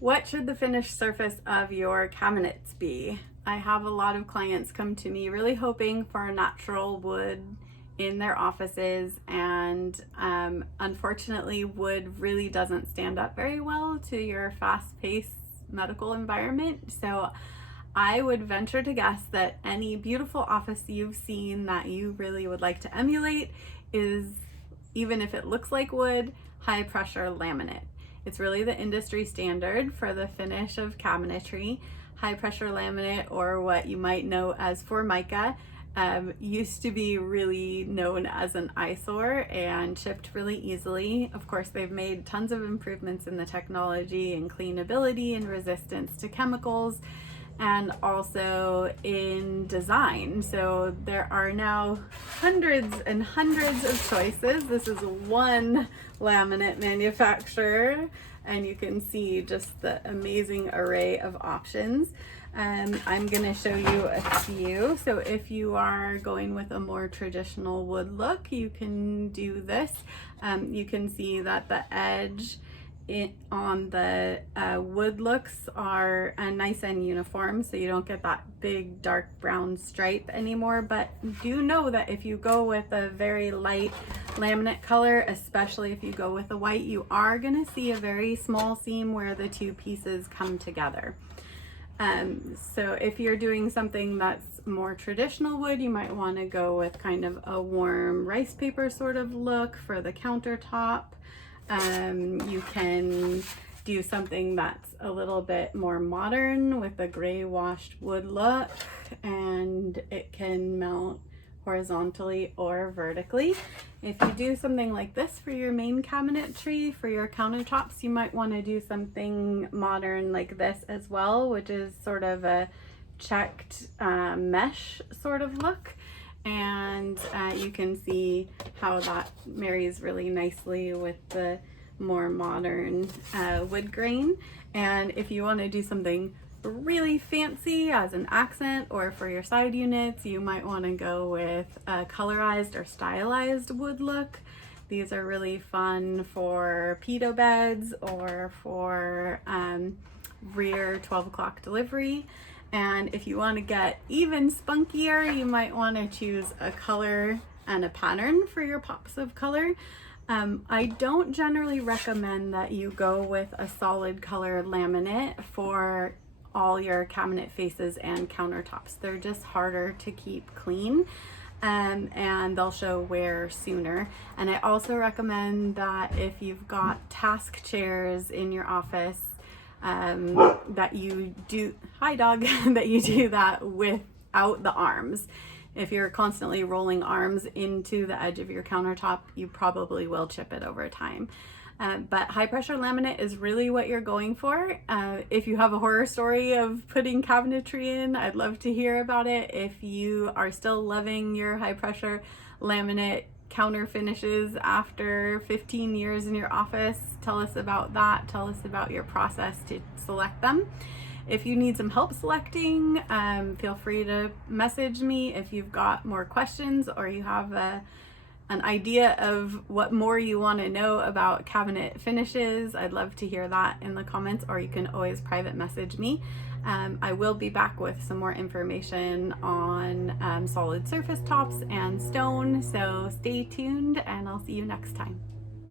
What should the finished surface of your cabinets be? I have a lot of clients come to me really hoping for a natural wood in their offices, and unfortunately wood really doesn't stand up very well to your fast-paced medical environment. So I would venture to guess that any beautiful office you've seen that you really would like to emulate is, even if it looks like wood, high pressure laminate. It's really the industry standard for the finish of cabinetry. High pressure laminate, or what you might know as Formica, used to be really known as an eyesore and shipped really easily. Of course, they've made tons of improvements in the technology and cleanability and resistance to chemicals, and also in design. So there are now hundreds and hundreds of choices. This is one laminate manufacturer, and you can see just the amazing array of options. I'm gonna show you a few. So if you are going with a more traditional wood look, you can do this. You can see that the edge on the wood looks are nice and uniform, so you don't get that big dark brown stripe anymore. But do know that if you go with a very light laminate color, especially if you go with a white, you are going to see a very small seam where the two pieces come together. So if you're doing something that's more traditional wood, you might want to go with kind of a warm rice paper sort of look for the countertop. You can do something that's a little bit more modern with a gray washed wood look, and it can mount horizontally or vertically. If you do something like this for your main cabinetry, for your countertops, you might want to do something modern like this as well, which is sort of a checked mesh sort of look. And you can see how that marries really nicely with the more modern wood grain. And if you want to do something really fancy as an accent or for your side units, you might want to go with a colorized or stylized wood look. These are really fun for pedo beds or for rear 12 o'clock delivery. And if you want to get even spunkier, you might want to choose a color and a pattern for your pops of color. I don't generally recommend that you go with a solid color laminate for all your cabinet faces and countertops. They're just harder to keep clean, and they'll show wear sooner. And I also recommend that if you've got task chairs in your office, that you do, hi dog, that you do that without the arms. If you're constantly rolling arms into the edge of your countertop, you probably will chip it over time. But high pressure laminate is really what you're going for. If you have a horror story of putting cabinetry in, I'd love to hear about it. If you are still loving your high pressure laminate counter finishes after 15 years in your office, tell us about that. Tell us about your process to select them. If you need some help selecting, feel free to message me if you've got more questions or you have an idea of what more you want to know about cabinet finishes. I'd love to hear that in the comments, or you can always private message me. I will be back with some more information on solid surface tops and stone, so stay tuned and I'll see you next time.